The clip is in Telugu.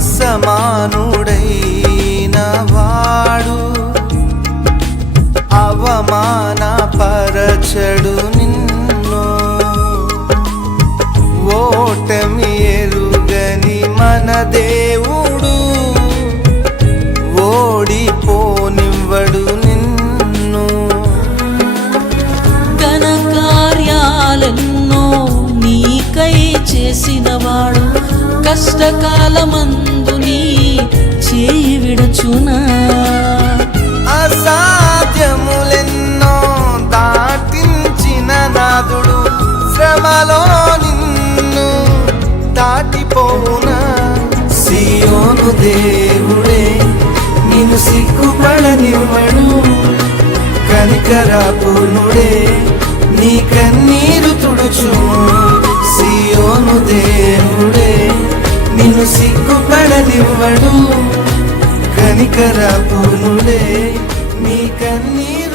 అసమానుడైన వాడు అవమానపరచడు నిన్ను. ఓటమి ఎరుగని మన దేవుడు ఓడిపోనివ్వడు నిన్ను. ఘన కార్యాలెన్నో నీకై చేసినవాడు కష్టకాలమందు నీ చేయి విడచునా. అసాధ్యములెన్నో దాటించిన నాదుడు శ్రమలో నిన్ను దాటిపోవునా. సియోను దేవుడే నిన్ను సిగ్గుపడనివ్వడు, కనికరపూర్ణుడే నీ కన్నీరు తుడుచును. సియోను దేవుడే నిన్ను సిగ్గుపడనివ్వడు, కనికరపూర్ణుడే నీ కన్నీరు